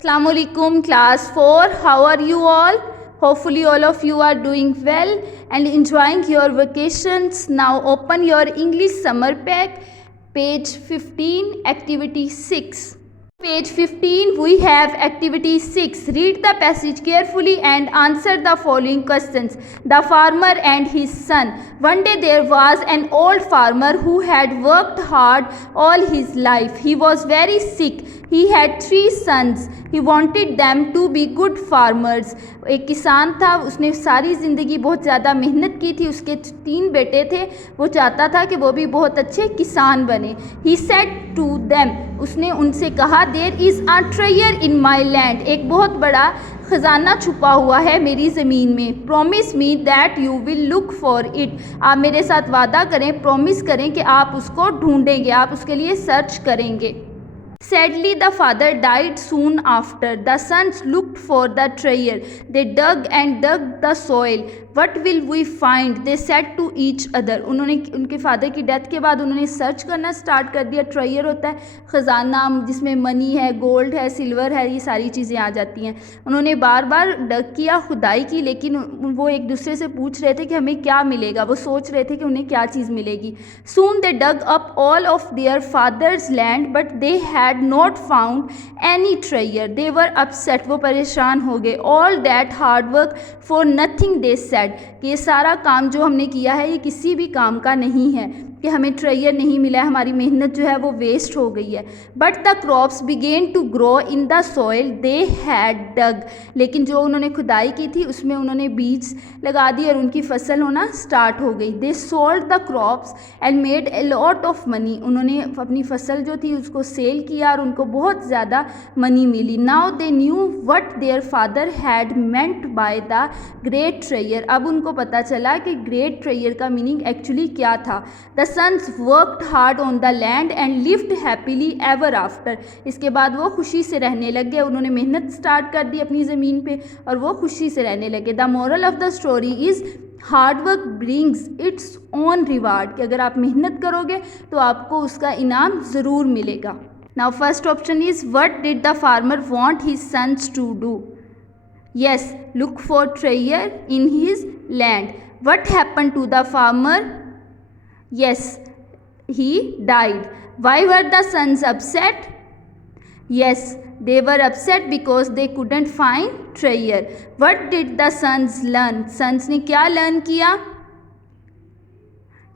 Assalamualaikum class 4. How are you all? Hopefully all of you are doing well and enjoying your vacations. Now open your English summer pack, page 15, activity 6. Page 15 we have activity 6. Read the passage carefully and answer the following questions. The farmer and his son. One day there was an old farmer who had worked hard all his life. He was very sick. He had 3 sons. He wanted them to be good farmers. एक किसान था, उसने सारी ज़िंदगी बहुत ज़्यादा मेहनत की थी. उसके 3 बेटे थे. वो चाहता था कि वो भी बहुत अच्छे किसान बने. He said to them, उसने उनसे कहा, There is a treasure in my land. एक बहुत बड़ा ख़जाना छुपा हुआ है मेरी ज़मीन में. Promise me that you will look for it. आप मेरे साथ वादा करें, प्रॉमिस करें कि आप उसको ढूंढेंगे, आप उसके लिए सर्च करेंगे. Sadly, the father died soon after. The sons looked for the treasure. They dug and dug the soil. What will we find? They said to each other. उन्होंने उनके फादर की डेथ के बाद उन्होंने सर्च करना start कर दिया. Treasure होता है ख़जाना जिसमें मनी है, गोल्ड है, सिल्वर है, ये सारी चीज़ें आ जाती हैं. उन्होंने बार बार डग किया, खुदाई की, लेकिन वो एक दूसरे से पूछ रहे थे कि हमें क्या मिलेगा. वो सोच रहे थे कि उन्हें क्या चीज़ मिलेगी. Soon they dug up all of their father's land, but they had not found any treasure. They were upset. वो परेशान हो गए. All that hard work for nothing, they said. कि ये सारा काम जो हमने किया है ये किसी भी काम का नहीं है, कि हमें ट्रेजर नहीं मिला है, हमारी मेहनत जो है वो वेस्ट हो गई है. But the crops begin to grow in the soil they had dug. लेकिन जो उन्होंने खुदाई की थी उसमें उन्होंने बीज लगा दिए और उनकी फसल होना स्टार्ट हो गई. They sold the crops and made a lot of money. उन्होंने अपनी फसल जो थी उसको सेल किया और उनको बहुत ज़्यादा मनी मिली. Now they knew what their father had meant by the great treasure. अब उनको पता चला कि ग्रेट ट्रेजर का मीनिंग एक्चुअली क्या था. The sons worked hard on the land and lived happily ever after. इसके बाद वो खुशी से रहने लग गए. उन्होंने मेहनत स्टार्ट कर दी अपनी ज़मीन पे और वो खुशी से रहने लगे. The moral of the story is hard work brings its own reward. कि अगर आप मेहनत करोगे तो आपको उसका इनाम ज़रूर मिलेगा. Now first option is what did the farmer want his sons to do. Yes, look for treasure in his land. What happened to the farmer? Yes, he died. Why were the sons upset? Yes, they were upset because they couldn't find treasure. What did the sons learn? Sons ने क्या learn किया?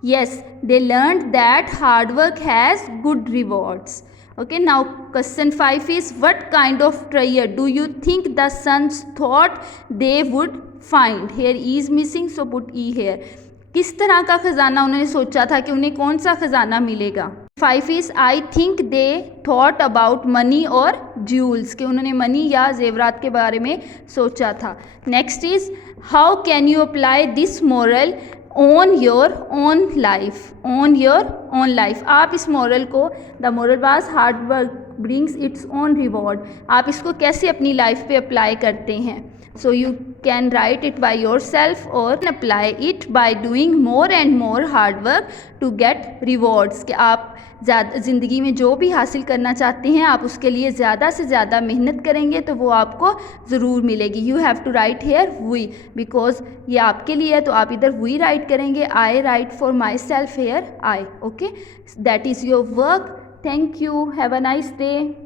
Yes, they learned that hard work has good rewards. Okay, now question 5 is what kind of treasure do you think the sons thought they would find? Here E is missing, so put E here. किस तरह का ख़जाना उन्होंने सोचा था कि उन्हें कौन सा ख़जाना मिलेगा. 5 is I think they thought about money और ज्यूल्स. कि उन्होंने मनी या जेवरात के बारे में सोचा था. Next is how can you apply this moral on your own life. On your own life. आप इस मॉरल को, the moral was hard work brings its own reward, आप इसको कैसे अपनी लाइफ पे अप्लाई करते हैं. So you can write it by yourself और apply it by doing more and more hard work to get rewards. कि आप ज़्यादा ज़िंदगी में जो भी हासिल करना चाहते हैं आप उसके लिए ज़्यादा से ज़्यादा मेहनत करेंगे तो वो आपको ज़रूर मिलेगी. You have to write here we because ये आपके लिए है, तो आप इधर वी राइट करेंगे. I write for myself here I. Okay, that is your work. Thank you. Have a nice day.